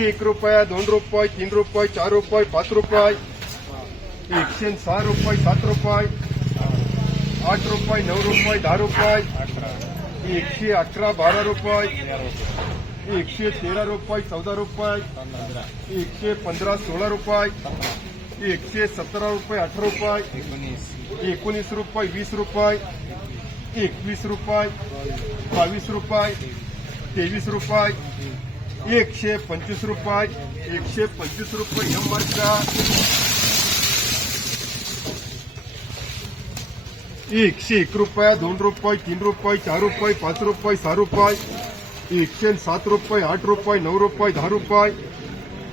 101 रुपये, 2 रुपये, 3 रुपये, 4 रुपये, 5 रुपये, 106 रुपये, 7 रुपये, 8 रुपये, 9 रुपये, 10 रुपये, 111, 12 रुपये, 113 रुपये, 14 रुपये, 115, 16 रुपये, 117 रुपये, 18 रुपये, 19 रुपये, 20 रुपये, 21 रुपये, 22 रुपये, 23 रुपये, 125 रुपये, 125 रुपये नंबरचा 101 रुपये, 2 रुपये, 3 रुपये, 4 रुपये, 5 रुपये, 6 रुपये, 107 रुपये, 8 रुपये, 9 रुपये, 10 रुपये,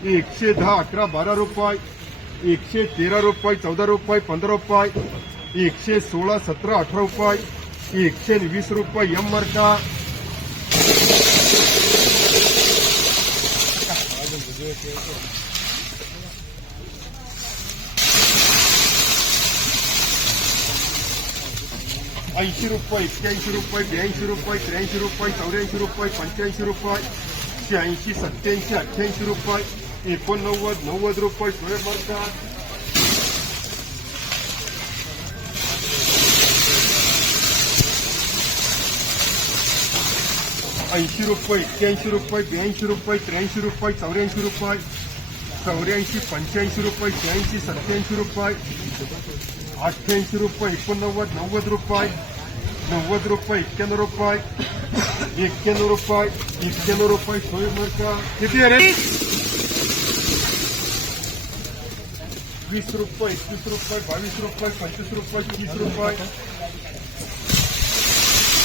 110, 11, 12 रुपये, 113 रुपये, 14 रुपये, 15 रुपये, 116, 17, 18 रुपये, 120 रुपये नंबरचा 80 रुपये, 81 रुपये, 82 रुपये, 83 रुपये, 84 रुपये, 85 रुपये, 86, 87, 88 रुपये, 89, 90 रुपये सोळे मार्का 80 रुपये, 81 रुपये, 82 रुपये, 83 रुपये, 84 रुपये, 84, 85 रुपये, 86, 87 रुपये, 88 रुपये, 89, 90 रुपये, 90 रुपये, 91 रुपये, 91 रुपये, 91 रुपये सोळे मार्का किती आहे रे 20 रुपये, 21 रुपये, 22 रुपये, 25 रुपये, 30 रुपये,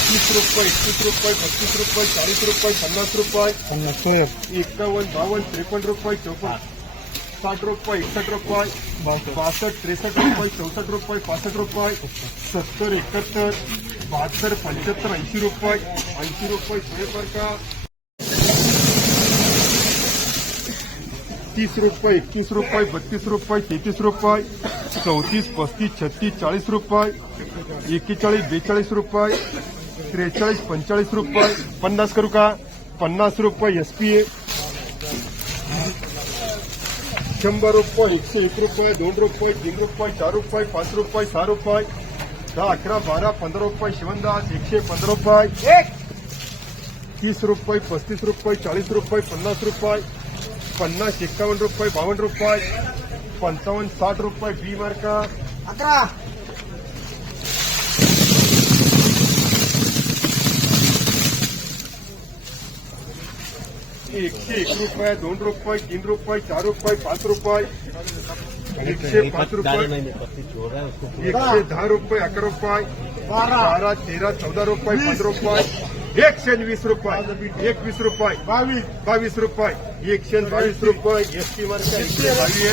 30 रुपये, 31 रुपये, 35 रुपये, 40 रुपये, 50 रुपये, 51, 52, 53 रुपये, 54, 60 रुपये, 61 रुपये, 62, 63 रुपये, 64 रुपये, 65 रुपये, 70, 71, 72, 75, 80 रुपये, 80 रुपये सोळे मार्का 30 रुपये, 21 रुपये, 32 रुपये, 33 रुपये, 34, 35, 36, 40 रुपये, 41, 42 रुपये, 43, 45 रुपये, 50 करू का 50 रुपये एसपीए 100 रुपये, 101 रुपये, 2 रुपये, 3 रुपये, 4 रुपये, 5 रुपये, 6 रुपये, 10, 11, 12, 15 रुपये, शिवनदास 115 रुपये, 30 रुपये, 35 रुपये, 40 रुपये, 50 रुपये, 50, 51 रुपये, 52 रुपये, 55, 60 रुपये बी मार्का 11, 101 रुपये, 2 रुपये, 3 रुपये, 4 रुपये, 5 रुपये, 105 रुपये, 110 रुपये, 11 रुपये, 12, 13, 14 रुपये, 15 रुपये, 120 रुपये, 21 रुपये, 22 रुपये, 122 रुपये एसटी मार्का 122,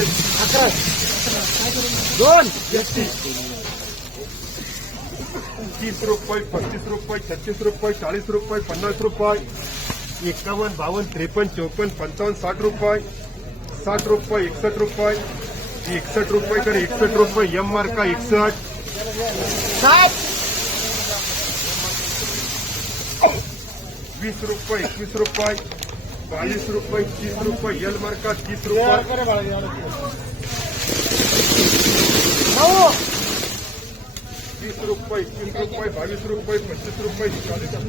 30 रुपये, 35 रुपये, 36 रुपये, 40 रुपये, 50 रुपये, 51, 52, 53, 54, 55, 60 रुपये, 60 रुपये, 61 रुपये, 61 रुपये कर 61 रुपये एम मार्का 61, 20 रुपये, 21 रुपये, 22 रुपये, 30 रुपये एल मार्का 30 रुपये, 30 रुपये, 21 रुपये, 22 रुपये, 25 रुपये, 20 रुपये,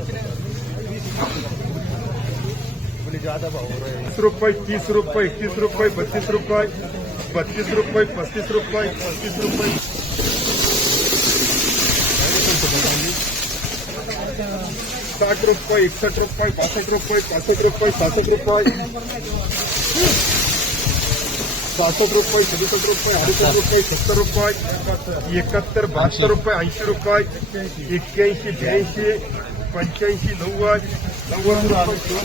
30 रुपये, 31 रुपये, 32 रुपये, 32 रुपये, 35 रुपये, 35 रुपये, 60 रुपये, 61 रुपये, 62 रुपये, 65 रुपये, 67 रुपये, 67 रुपये, 67 रुपये, 68 रुपये, 70 रुपये, 71, 72 रुपये, 80 रुपये, 81, 82, 85, 90, 90 रुपये,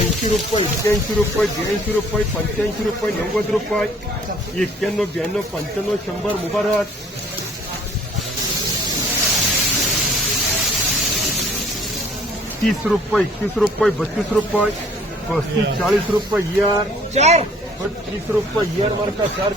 80 रुपये, 81 रुपये, 82 रुपये, 85 रुपये, 90 रुपये, 91, 92, 95, 100 मुबारक, 30 रुपये, 31 रुपये, 32 रुपये, 35, 40 रुपये यार 30 रुपये ईयर मार्का 4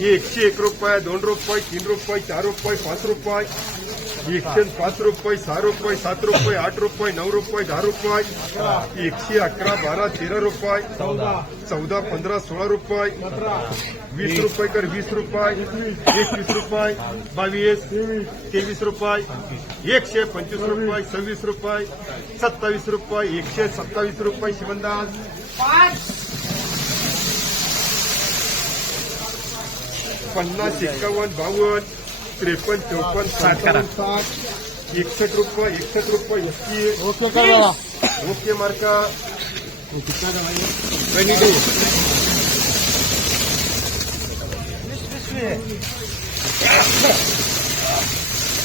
101 रुपये 2 रुपये 3 रुपये 4 रुपये 5 रुपये 105 रुपये 6 रुपये 7 रुपये 8 रुपये 9 रुपये 10 रुपये 111 12 13 रुपये 14 15 16 रुपये 20 रुपये कर 20 रुपये 21 रुपये 22 23 रुपये 125 रुपये 26 रुपये 27 रुपये 127 रुपये शिवंदास 50 51 52 53 54 55 61 रुपये 61 रुपये 80 ओके का बाबा ओके मार्का कितना का भाई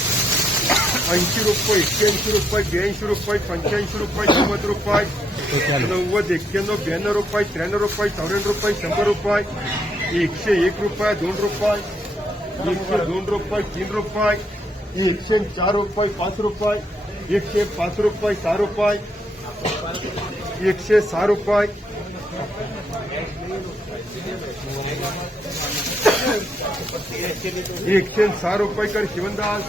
80 रुपये 81 रुपये 82 रुपये 85 रुपये 90 रुपये 90 91 92 रुपये 93 रुपये 94 रुपये 100 रुपये 101 रुपये 2 रुपये 102 रुपये 3 रुपये 104 रुपये 5 रुपये 105 रुपये 6 रुपये 106 रुपये 106 रुपये कर शिवंदास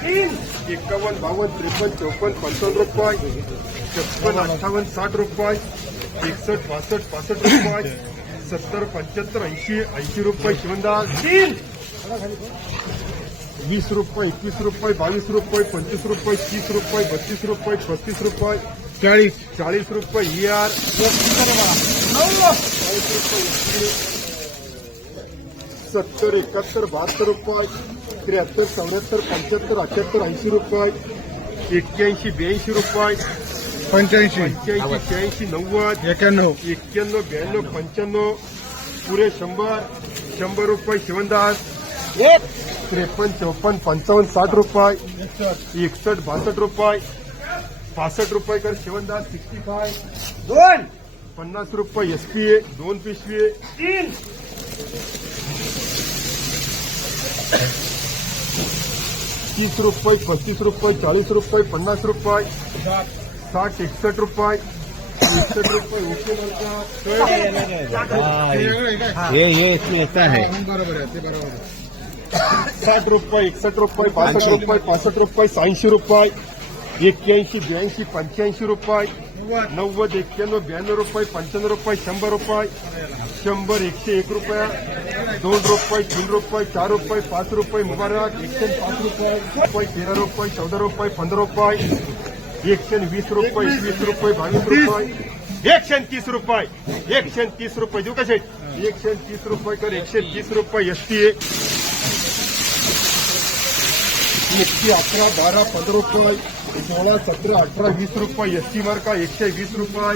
51 52 53 54 55 रुपये 56 58 60 रुपये 61 62 65 रुपये 70 75 80 80 रुपये शिवंदास 20 रुपये 21 रुपये 22 रुपये 25 रुपये 30 रुपये 32 रुपये 35 रुपये 40 रुपये ईआर 70 71 72 रुपये 73 74 75 78 80 रुपये 81 82 रुपये 85 85 86 90 91 91 92 95 पुरे 100 रुपये शिवंदास 53 54 55 60 रुपये 61 62 रुपये 65 रुपये कर शिवंदास 65 50 रुपये एसपीए 2 पिशवी 30 रुपये 35 रुपये 40 रुपये 50 रुपये 60 61 रुपये 61 रुपये ओके ये इसमें ऐसा है 60 रुपये 61 रुपये 62 रुपये 65 रुपये 80 रुपये 81 82 85 रुपये 90 91 92 रुपये 95 रुपये 100 रुपये 100 101 रुपया 2 रुपये 3 रुपये 4 रुपये 5 रुपये मुबारक 105 रुपये 13 रुपये 14 रुपये 15 रुपये 120 रुपये 21 रुपये 22 रुपये 130 रुपये 130 रुपये देऊ कसे 130 रुपये कर 130 रुपये एसटीए 11 12 15 रुपये 16 17 18 20 रुपये एसटी मार्का 120 रुपये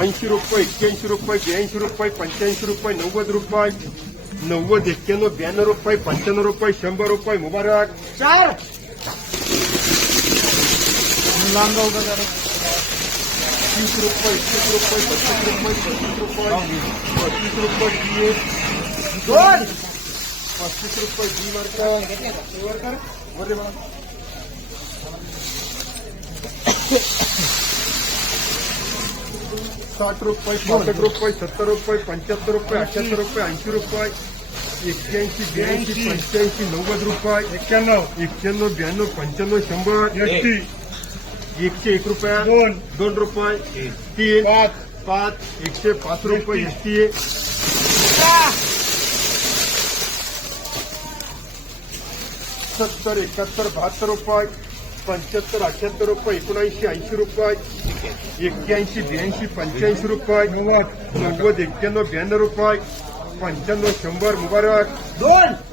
80 रुपये 81 रुपये 82 रुपये 85 रुपये 90 रुपये 90 91 92 रुपये 95 रुपये 100 रुपये मुबारक 4 30 रुपये 21 रुपये 25 रुपये 35 रुपये 35 रुपये 35 रुपये डी मार्का 60 रुपये 65 रुपये 70 रुपये 75 रुपये 78 रुपये 80 रुपये 81 82 85 90 रुपये 91 92 95 100 101 रुपया 2 रुपये 3 5 105 रुपये एसटीए 70 71 72 रुपये 75 78 रुपये 79 80 रुपये 81 82 85 रुपये 90 91 92 रुपये 95 100 मुबारक 2